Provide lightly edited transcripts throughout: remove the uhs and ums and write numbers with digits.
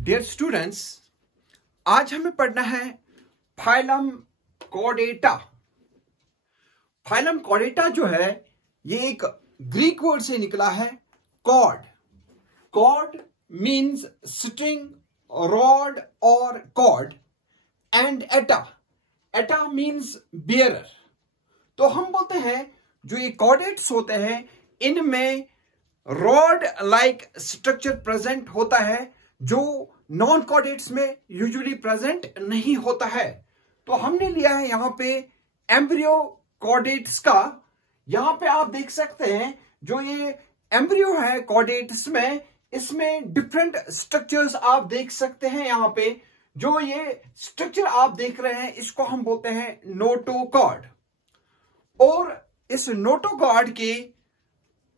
Dear students, आज हमें पढ़ना है फाइलम कॉर्डेटा। फाइलम कॉर्डेटा जो है ये एक ग्रीक वर्ड से निकला है, chord. Chord means string, rod और chord, and ata. Ata means bearer. तो हम बोलते हैं जो ये कॉर्डेट्स होते हैं इनमें रॉड लाइक स्ट्रक्चर प्रेजेंट होता है जो नॉन कॉर्डेट्स में यूजुअली प्रेजेंट नहीं होता है। तो हमने लिया है यहां पे एम्ब्रियो कॉर्डेट्स का। यहां पे आप देख सकते हैं जो ये एम्ब्रियो है कॉर्डेट्स में, इसमें डिफरेंट स्ट्रक्चर्स आप देख सकते हैं। यहां पे जो ये स्ट्रक्चर आप देख रहे हैं इसको हम बोलते हैं नोटोकॉर्ड। और इस नोटोकॉर्ड के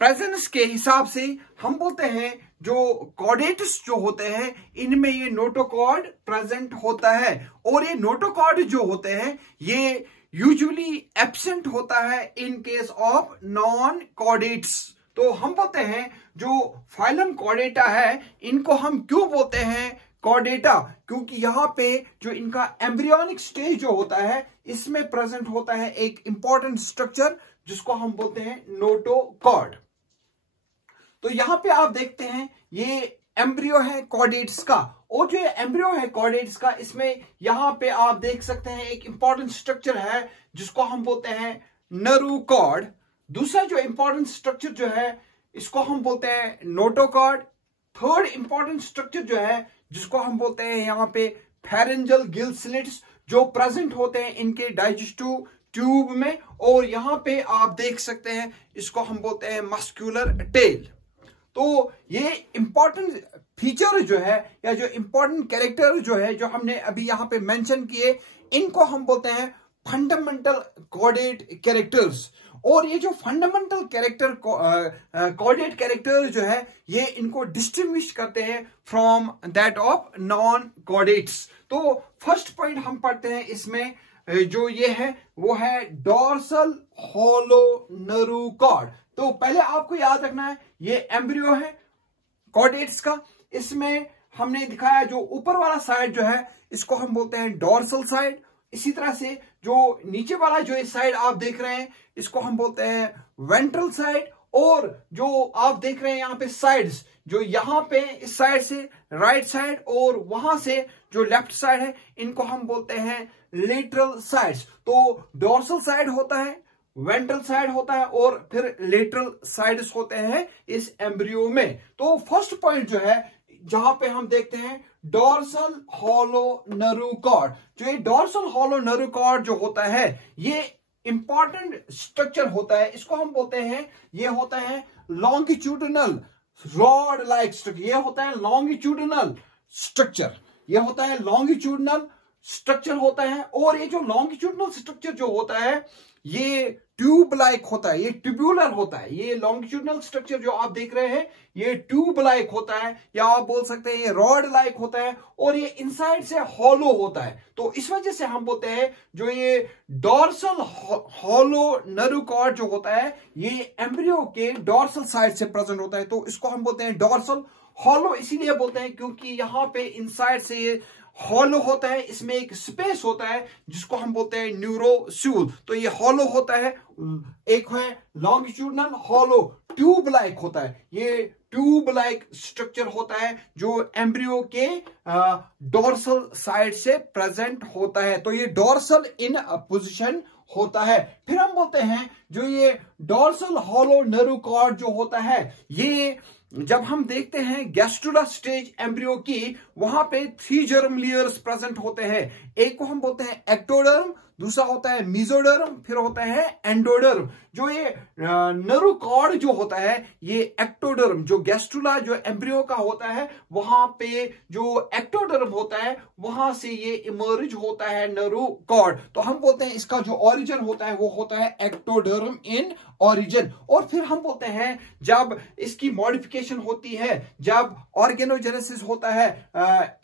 प्रेजेंस के हिसाब से हम बोलते हैं जो कॉर्डेट्स जो होते हैं इनमें ये नोटोकॉर्ड प्रेजेंट होता है। और ये नोटोकॉर्ड जो होते हैं ये यूजुअली एब्सेंट होता है इन केस ऑफ नॉन कॉर्डेट्स। तो हम बोलते हैं जो फाइलम कॉर्डेटा है इनको हम क्यों बोलते हैं कॉर्डेटा, क्योंकि यहां पे जो इनका एम्ब्रियोनिक स्टेज जो होता है इसमें प्रेजेंट होता है एक इंपॉर्टेंट स्ट्रक्चर जिसको हम बोलते हैं नोटोकॉर्ड। तो यहां पे आप देखते हैं ये एम्ब्रियो है कॉर्डेट्स का, और जो एम्ब्रियो है कॉर्डेट्स का इसमें यहां पे आप देख सकते हैं एक इंपॉर्टेंट स्ट्रक्चर है जिसको हम बोलते हैं नरूकॉर्ड। दूसरा जो इंपॉर्टेंट स्ट्रक्चर जो है इसको हम बोलते हैं नोटोकॉर्ड। थर्ड इंपॉर्टेंट स्ट्रक्चर जो है जिसको हम बोलते हैं यहां पे फेरेंजियल गिल स्लिट्स, जो प्रेजेंट होते हैं इनके डाइजेस्टिव ट्यूब में। और यहां पे आप देख सकते हैं इसको हम बोलते हैं मस्कुलर टेल। तो ये इंपॉर्टेंट फीचर जो है या जो इंपॉर्टेंट कैरेक्टर जो है जो हमने अभी यहां पे मेंशन किए इनको हम बोलते हैं फंडामेंटल कॉर्डेट कैरेक्टर्स। और ये जो फंडामेंटल कैरेक्टर कॉर्डेट कैरेक्टर जो है ये इनको डिस्टिंग्विश करते हैं from that of non chordates. तो फर्स्ट पॉइंट हम पढ़ते हैं इसमें जो ये है वो है डोर्सल हॉलो नरूकॉर्ड। तो पहले आपको याद रखना है ये एम्ब्रियो है कॉर्डेट्स का, इसमें हमने दिखाया जो ऊपर वाला साइड जो है इसको हम बोलते हैं डोर्सल साइड। इसी तरह से जो नीचे वाला जो इस साइड आप देख रहे हैं इसको हम बोलते हैं वेंट्रल साइड। और जो आप देख रहे हैं यहाँ पे साइड्स, जो यहाँ पे इस साइड से राइट साइड और वहां से जो लेफ्ट साइड है इनको हम बोलते हैं लेटरल साइड्स। तो डोर्सल साइड होता है, वेंट्रल साइड होता है और फिर लेटरल साइड्स होते हैं इस एम्ब्रियो में। तो फर्स्ट पॉइंट जो है जहां पे हम देखते हैं डोर्सल हॉलो नरूकॉर्ड। जो ये डोर्सल हॉलो नरूकॉर्ड जो होता है ये इंपॉर्टेंट स्ट्रक्चर होता है, इसको हम बोलते हैं ये होता है लॉन्गिट्यूडिनल रॉड लाइक स्ट्रक्चर। ये होता है लॉन्गिट्यूडिनल स्ट्रक्चर, ये होता है लॉन्गिट्यूडिनल स्ट्रक्चर होता है। और ये जो लॉन्गिट्यूडिनल स्ट्रक्चर जो होता है ये ट्यूब लाइक होता है, ये ट्यूबुलर होता है। ये लॉन्गिट्यूडिनल स्ट्रक्चर जो आप देख रहे हैं ये ट्यूब लाइक होता है, या आप बोल सकते हैं ये रॉड लाइक होता है, और ये इनसाइड से हॉलो होता है। तो इस वजह से हम बोलते हैं जो ये डोर्सल हॉलो नरूकॉर्ड जो होता है ये एम्ब्रियो के डोर्सल साइड से प्रेजेंट होता है। तो इसको हम बोलते हैं डोर्सल हॉलो इसीलिए बोलते हैं क्योंकि यहां पे इनसाइड से ये हॉलो होता है, इसमें एक स्पेस होता है जिसको हम बोलते हैं न्यूरोस्यूल। तो ये हॉलो होता है, एक है लॉन्गिट्यूडिनल हॉलो ट्यूब लाइक होता है। ये ट्यूब लाइक स्ट्रक्चर होता है जो एम्ब्रियो के डोर्सल साइड से प्रेजेंट होता है। तो ये डोर्सल इन पोजीशन होता है। फिर हम बोलते हैं जो ये डोर्सल हॉलो नरूकॉर्ड जो होता है ये जब हम देखते हैं गैस्ट्रुला स्टेज एम्ब्रियो की, वहां पे 3 जर्म लेयर्स प्रेजेंट होते हैं। एक को हम बोलते हैं एक्टोडर्म, दूसरा होता है मेसोडर्म, फिर होता है एंडोडर्म। जो ये नरूकॉर्ड जो होता है ये एक्टोडर्म, जो गैस्ट्रुला जो एम्ब्रियो का होता है वहां पे जो एक्टोडर्म होता है वहां से ये इमर्ज होता है नरूकॉर्ड। तो हम बोलते हैं इसका जो ओरिजिन होता है वो होता है एक्टोडर्म इन ओरिजिन। और फिर हम बोलते हैं जब इसकी मॉडिफिकेशन होती है, जब ऑर्गेनोजेनेसिस होता है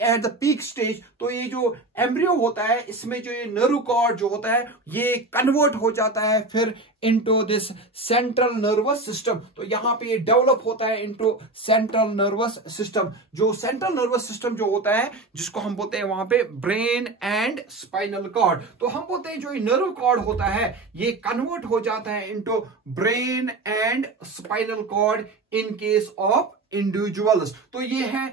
एट द पीक स्टेज, तो ये जो एम्ब्रियो होता है इसमें जो ये नरूकॉर्ड जो होता है ये कन्वर्ट हो जाता है फिर into this central nervous system. तो यहाँ पे ये डेवलप होता है इनटू सेंट्रल नर्वस सिस्टम। जो सेंट्रल नर्वस सिस्टम जो होता है जिसको हम बोलते हैं वहां पे ब्रेन एंड स्पाइनल कॉर्ड। तो हम बोलते हैं जो ये नर्व कॉर्ड होता है ये कन्वर्ट हो जाता है into brain and spinal cord in case of individuals. तो ये है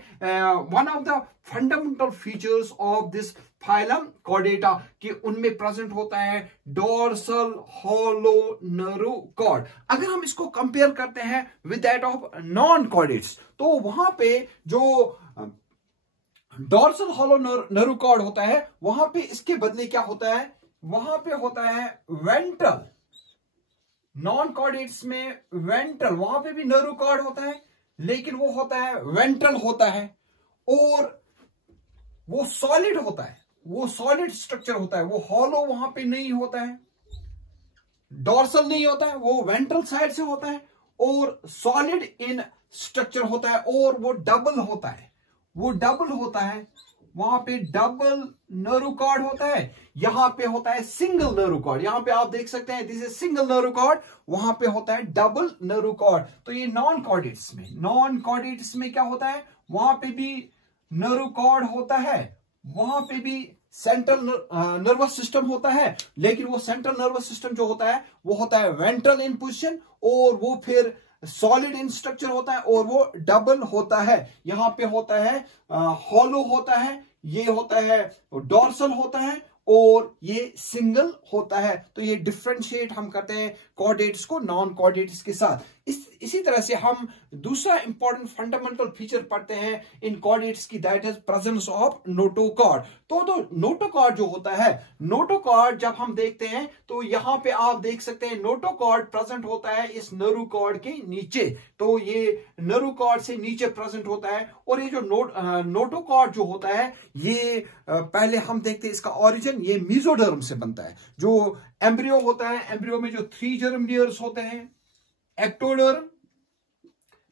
one of the fundamental features of this phylum Chordata कि उनमें प्रेजेंट होता है डोर्सल हॉलो नर्व कॉर्ड। अगर हम इसको कंपेयर करते हैं with that of non chordates तो वहां पे जो डोर्सल हॉलो नर्व कॉर्ड होता है वहां पे इसके बदले क्या होता है, वहां पे होता है वेंट्रल। नॉन कॉर्डेट्स में वेंट्रल, वहां पे भी नर्व कॉर्ड होता है लेकिन वो होता है वेंट्रल होता है और वो सॉलिड होता है, वो सॉलिड स्ट्रक्चर होता है, वो हॉलो वहां पे नहीं होता है, डोर्सल नहीं होता है, वो वेंट्रल साइड से होता है और सॉलिड इन स्ट्रक्चर होता है और वो डबल होता है, वो डबल होता है। वहां पे डबल नर्व कॉर्ड होता है, यहां पे होता है सिंगल नर्व कॉर्ड। यहां पे आप देख सकते हैं this is single nerve cord, वहां पे होता है डबल नर्व कॉर्ड। तो ये नॉन कॉर्डेट्स में, नॉन कॉर्डेट्स में क्या होता है, वहां पे भी नर्व कॉर्ड होता है, वहां पे भी सेंट्रल नर्वस सिस्टम होता है लेकिन वो सेंट्रल नर्वस सिस्टम जो होता है वो होता है वेंट्रल इन पोजीशन और वो फिर सॉलिड इन स्ट्रक्चर होता है और वो डबल होता है। यहां पे होता है हॉलो होता है, ये होता है डोर्सल होता है और ये सिंगल होता है। तो ये डिफरेंशिएट हम करते हैं कॉर्डेट्स को नॉन कॉर्डेट्स के साथ। इसी तरह से हम दूसरा इंपॉर्टेंट फंडामेंटल फीचर पढ़ते हैं इन कॉर्डेट्स की, that is presence of notochord. तो नोटोकॉर्ड जो होता है, नोटोकॉर्ड जब हम देखते हैं तो यहां पे आप देख सकते हैं नोटोकॉर्ड प्रेजेंट होता है इस नर्व कॉर्ड के नीचे। तो ये नर्व कॉर्ड से नीचे प्रेजेंट होता है और ये जो नोटोकॉर्ड जो होता है ये पहले हम देखते हैं इसका ओरिजिन, ये मीजोडर्म से बनता है। जो एम्ब्रियो होता है, एम्ब्रियो में जो 3 जर्म लेयर्स होते हैं, एक्टोडर्म,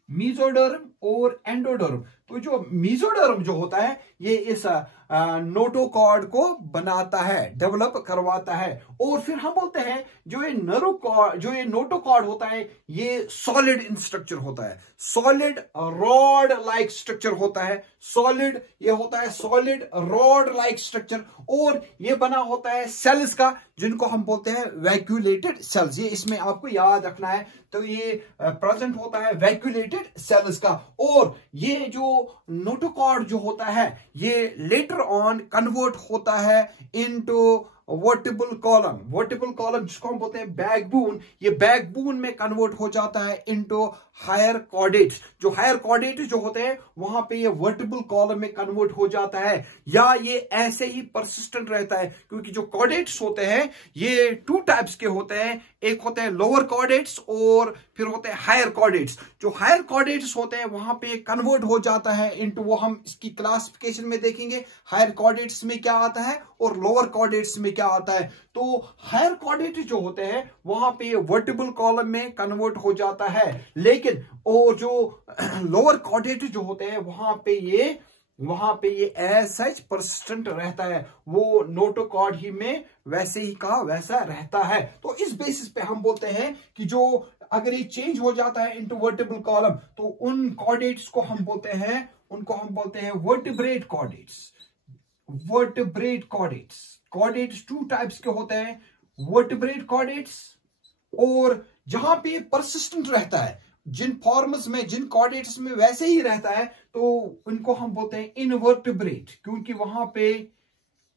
मीजोडर्म और एंडोडर्म। तो जो मीजोडर्म जो होता है ये इस नोटोकॉर्ड को बनाता है, डेवलप करवाता है। और फिर हम बोलते हैं जो ये नोटोकॉर्ड होता है ये सॉलिड इन स्ट्रक्चर होता है, सॉलिड रॉड लाइक स्ट्रक्चर होता है, सॉलिड ये होता है सॉलिड रॉड लाइक स्ट्रक्चर और ये बना होता है सेल्स का जिनको हम बोलते हैं वैक्यूलेटेड सेल्स। ये इसमें आपको याद रखना है। तो ये प्रेजेंट होता है वैक्यूलेटेड सेल्स का और ये जो नोटोकॉर्ड जो होता है ये लेटर ऑन कन्वर्ट होता है into vertebral column. Vertebral column जिसको हम बोलते हैं बैकबोन, ये बैकबोन में कन्वर्ट हो जाता है इनटू हायर कॉर्डेट्स। जो हायर कॉर्डेट्स जो होते हैं वहां पे ये वर्टिबल कॉलम में कन्वर्ट हो जाता है या ये ऐसे ही परसिस्टेंट रहता है क्योंकि जो कॉर्डेट्स होते हैं ये 2 टाइप्स के होते हैं, एक होते हैं लोअर कॉर्डेट्स और फिर होते हैं हायर कॉर्डेट्स। जो हायर कॉर्डेट्स होते हैं वहां पे कन्वर्ट हो जाता है इनटू, वो हम इसकी क्लासिफिकेशन में देखेंगे हायर कॉर्डेट्स में क्या आता है और लोअर कॉर्डेट्स में क्या आता है। तो हायर कॉर्डेट जो होते हैं वहां पे ये वर्टिबल कॉलम में कन्वर्ट हो जाता है लेकिन और जो लोअर कॉर्डेट जो होते हैं वहां पे ये एज सच परसिस्टेंट रहता है, वो नोटोकॉर्ड ही में वैसे ही का वैसा रहता है। तो इस बेसिस पे हम बोलते हैं कि जो अगर ये चेंज हो जाता है इनटू वर्टिबल कॉलम तो उन कॉर्डेट्स को हम बोलते हैं, उनको हम बोलते हैं vertebrate chordates. Vertebrate chordates, chordates 2 types के होते हैं, वर्टिब्रेट कॉर्डेट्स और जहां पे परसिस्टेंट रहता है, जिन फॉर्म्स में जिन कॉर्डेट्स में वैसे ही रहता है तो उनको हम बोलते हैं इनवर्टिब्रेट, क्योंकि वहां पे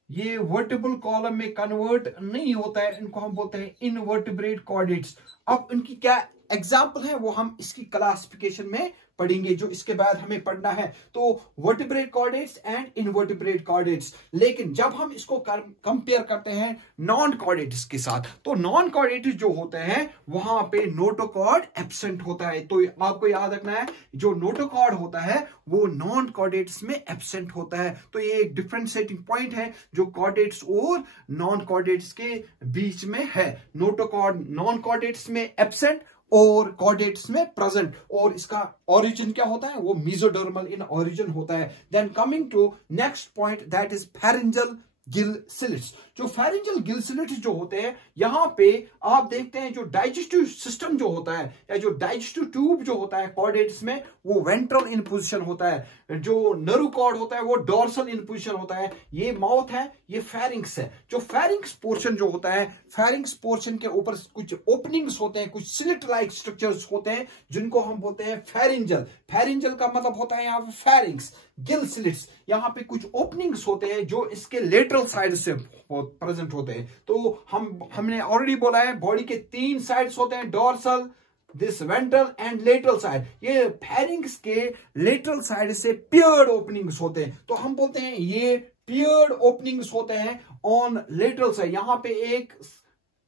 ये वर्टिबल कॉलम में कन्वर्ट नहीं होता है, इनको हम बोलते हैं इनवर्टिब्रेट कॉर्डेट्स। अब इनकी क्या एग्जाम्पल है वो हम इसकी क्लासिफिकेशन में पढ़ेंगे जो इसके बाद हमें पढ़ना है। तो vertebrate chordates and invertebrate chordates. लेकिन जब हम इसको कंपेयर करते हैं नॉन कॉर्डेट्स के साथ तो नॉन कॉर्डेट्स जो होते हैं वहां पे नोटोकॉर्ड एब्सेंट होता है। तो आपको याद रखना है जो नोटोकॉर्ड होता है वो नॉन कॉर्डेट्स में एब्सेंट होता है। तो ये एक डिफरेंशिएटिंग पॉइंट है जो कॉर्डेट्स और नॉन कॉर्डेट्स के बीच में है। नोटोकॉर्ड नॉन कॉर्डेट्स में एब्सेंट और कॉर्डेट्स में प्रेजेंट और इसका ओरिजिन क्या होता है वो मीजोडर्मल इन ओरिजिन होता है। Then coming to next point that is pharyngeal gill slits. जो फेरेंजियल गिल स्लिट्स जो होते हैं, यहां पे आप देखते हैं जो डाइजेस्टिव सिस्टम जो होता है या जो डाइजेस्टिव ट्यूब जो होता है कॉर्डेट्स में, वो वेंट्रल इन पोजीशन होता है। जो नर्व कॉर्ड होता है वो डोर्सल इन पोजीशन होता है। ये माउथ है, ये फेरिंक्स है। जो फेरिंक्स पोर्शन जो होता है, फेरिंक्स पोर्शन के ऊपर कुछ ओपनिंग्स होते हैं, कुछ स्लिट लाइक स्ट्रक्चर्स होते हैं जिनको हम बोलते हैं फेरिंजल। फेरिंजल का मतलब होता है यहाँ पे फेरिंक्स, गिल स्लिट्स। यहाँ पे कुछ ओपनिंग्स होते हैं जो इसके लेटरल साइड से प्रेजेंट होते हैं। तो हमने ऑलरेडी बोला है बॉडी के 3 साइड्स होते हैं, dorsal, this ventral and lateral side. ये फेरिंक्स के लेटरल साइड से पियर्ड ओपनिंग्स होते हैं। तो हम बोलते हैं ये पियर्ड ओपनिंग्स होते हैं ऑन लेटरल साइड। यहां पे एक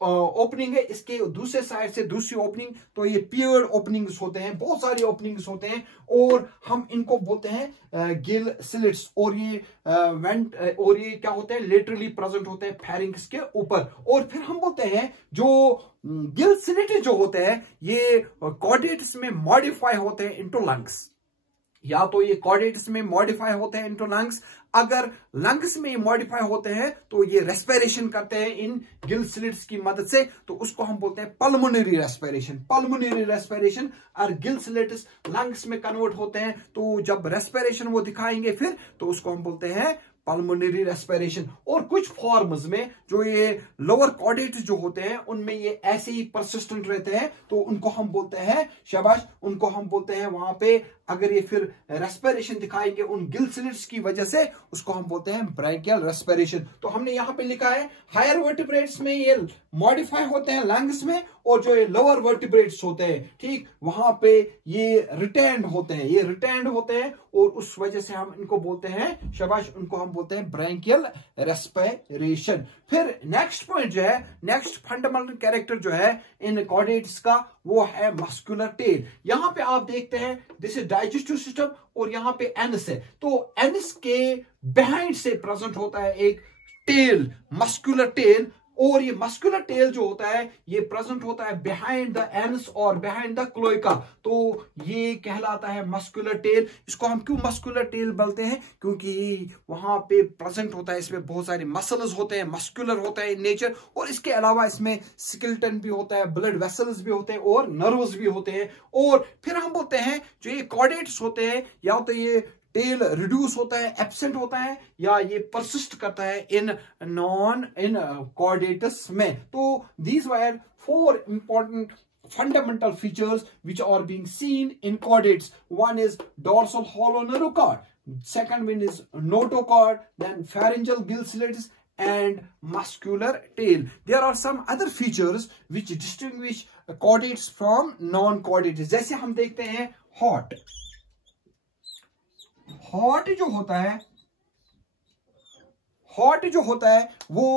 ओपनिंग है, इसके दूसरे साइड से दूसरी ओपनिंग, तो ये पियर्ड ओपनिंग्स होते हैं। बहुत सारी ओपनिंग्स होते हैं और हम इनको बोलते हैं गिल स्लिट्स। और ये क्या होते हैं, लेटरली प्रेजेंट होते हैं फेरिंक्स के ऊपर। और फिर हम बोलते हैं जो गिल स्लिट जो होते हैं ये कॉर्डेट्स में मॉडिफाई होते हैं इनटू लंग्स। या तो ये कॉर्डेट्स में मॉडिफाई होते हैं इनटू लंग्स। अगर लंग्स में मॉडिफाई होते हैं तो ये रेस्पिरेशन करते हैं इन गिल स्लिट्स की मदद से, तो उसको हम बोलते हैं पल्मोनरी रेस्पिरेशन। पल्मोनरी रेस्पिरेशन और गिल स्लिट्स लंग्स में कन्वर्ट होते हैं, तो जब रेस्पिरेशन वो दिखाएंगे फिर, तो उसको हम बोलते हैं पल्मोनरी रेस्पिरेशन। और कुछ फॉर्म्स में जो ये लोअर कॉर्डेट्स जो होते हैं उनमें ये ऐसे ही परसिस्टेंट रहते हैं, तो उनको हम बोलते हैं, शाबाश, उनको हम बोलते हैं वहां पे अगर ये फिर रेस्पिरेशन दिखाएंगे उन गिल स्लिट्स की वजह से, उसको हम बोलते हैं ब्रांकियल रेस्पिरेशन। तो हमने यहां पे लिखा है हायर वर्टिब्रेट्स में ये मॉडिफाई होते हैं लंग्स में, और जो ये लोअर वर्टिब्रेट्स होते हैं, ठीक, वहां पे ये रिटेन्ड होते हैं, ये रिटेन्ड होते हैं, और उस वजह से हम इनको बोलते हैं, शाबाश, उनको हम बोलते हैं ब्रांकियल रेस्पिरेशन। फिर नेक्स्ट पॉइंट जो है, नेक्स्ट फंडामेंटल कैरेक्टर जो है इन कॉर्डेट्स का, वो है मस्कुलर टेल। यहां पे आप देखते हैं दिस इज डाइजेस्टिव सिस्टम और यहां पे एनस है, तो एनस के बिहाइंड से प्रेजेंट होता है एक टेल, मस्कुलर टेल। और ये मस्कुलर टेल जो होता है ये प्रेजेंट होता है बिहाइंड द एनस और बिहाइंड द क्लोएका, तो ये कहलाता है मस्कुलर टेल। इसको हम क्यों मस्कुलर टेल बोलते हैं, क्योंकि वहां पे प्रेजेंट होता है, इसमें बहुत सारे मसल्स होते हैं, मस्कुलर होता है इन नेचर, और इसके अलावा इसमें स्केलेटन भी होता है, ब्लड वेसल्स भी होते हैं और नर्व्स भी होते हैं। और फिर हम बोलते हैं जो ये कॉर्डेट्स होते हैं, या तो ये टेल रिड्यूस होता है, एब्सेंट होता है, या ये परसिस्ट करता है इन कॉर्डेट्स में। तो these were 4 important fundamental features which are being seen in chordates. One is dorsal hollow neurochord, second one is notochord, then pharyngeal gill slits and muscular tail. There are some other features which distinguish chordates from non-chordates. जैसे हम देखते हैं heart जो होता है, heart जो होता है वो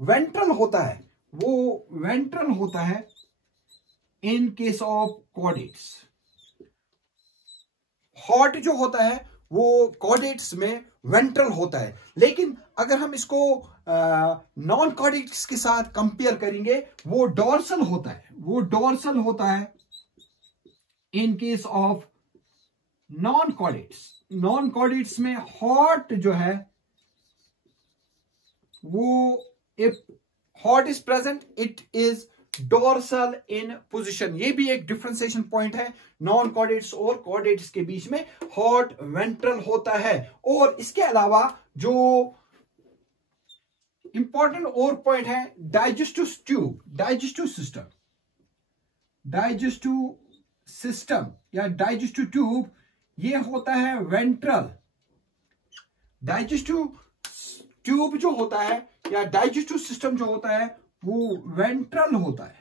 वेंट्रल होता है, वो वेंट्रल होता है इन केस ऑफ कॉर्डेट्स। हार्ट जो होता है वो कॉर्डेट्स में वेंट्रल होता है, लेकिन अगर हम इसको नॉन कॉर्डेट्स के साथ कंपेयर करेंगे, वो डोर्सल होता है, वो डोर्सल होता है इन case of non chordates. Non chordates में हार्ट जो है वो, if heart is present it is dorsal in position. ये भी एक डिफरेंशिएशन पॉइंट है नॉन कॉर्डेट्स और कॉर्डेट्स के बीच में, हार्ट वेंट्रल होता है। और इसके अलावा जो इंपॉर्टेंट और पॉइंट है डाइजेस्टिव ट्यूब, डाइजेस्टिव सिस्टम या डाइजेस्टिव ट्यूब, ये होता है वेंट्रल। डाइजेस्टिव ट्यूब जो होता है या डाइजेस्टिव सिस्टम जो होता है वो वेंट्रल होता है,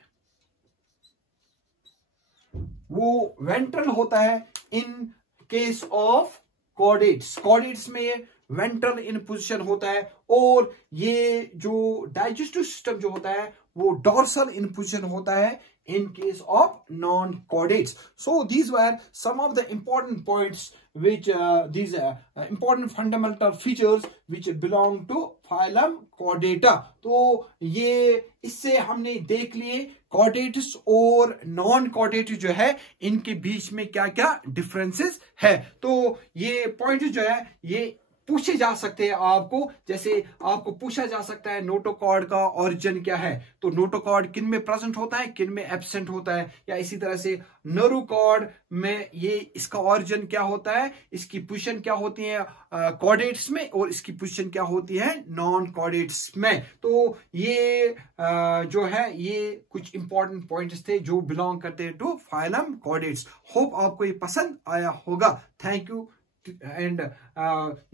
वो वेंट्रल होता है इन केस ऑफ कॉर्डेट्स। कॉर्डेट्स में ये वेंट्रल इन पोजीशन होता है, और ये जो डाइजेस्टिव सिस्टम जो होता है वो डोर्सल इन पोजीशन होता है in case of non-chordates. So these were some of the important points which these important fundamental features which belong to phylum Chordata. तो ये इससे हमने देख लिए chordates और non-chordate जो है इनके बीच में क्या क्या differences है। तो ये point जो है ये पूछे जा सकते हैं आपको। जैसे आपको पूछा जा सकता है नोटोकॉर्ड का ओरिजिन क्या है, तो नोटोकॉर्ड किन में प्रेजेंट होता है, किन में एब्सेंट होता है, या इसी तरह से नोटोकॉर्ड में ये इसका ओरिजिन क्या होता है, इसकी पोजीशन क्या होती है कॉर्डेट्स में, और इसकी पोजीशन क्या होती है नॉन कॉर्डेट्स में। तो ये जो है ये कुछ इंपॉर्टेंट पॉइंट्स थे जो बिलोंग करते हैं टू फाइलम कॉर्डेट्स। होप आपको ये पसंद आया होगा। Thank you. And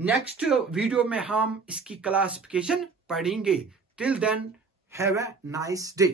next video में हम इसकी क्लासिफिकेशन पढ़ेंगे। Till then have a nice day.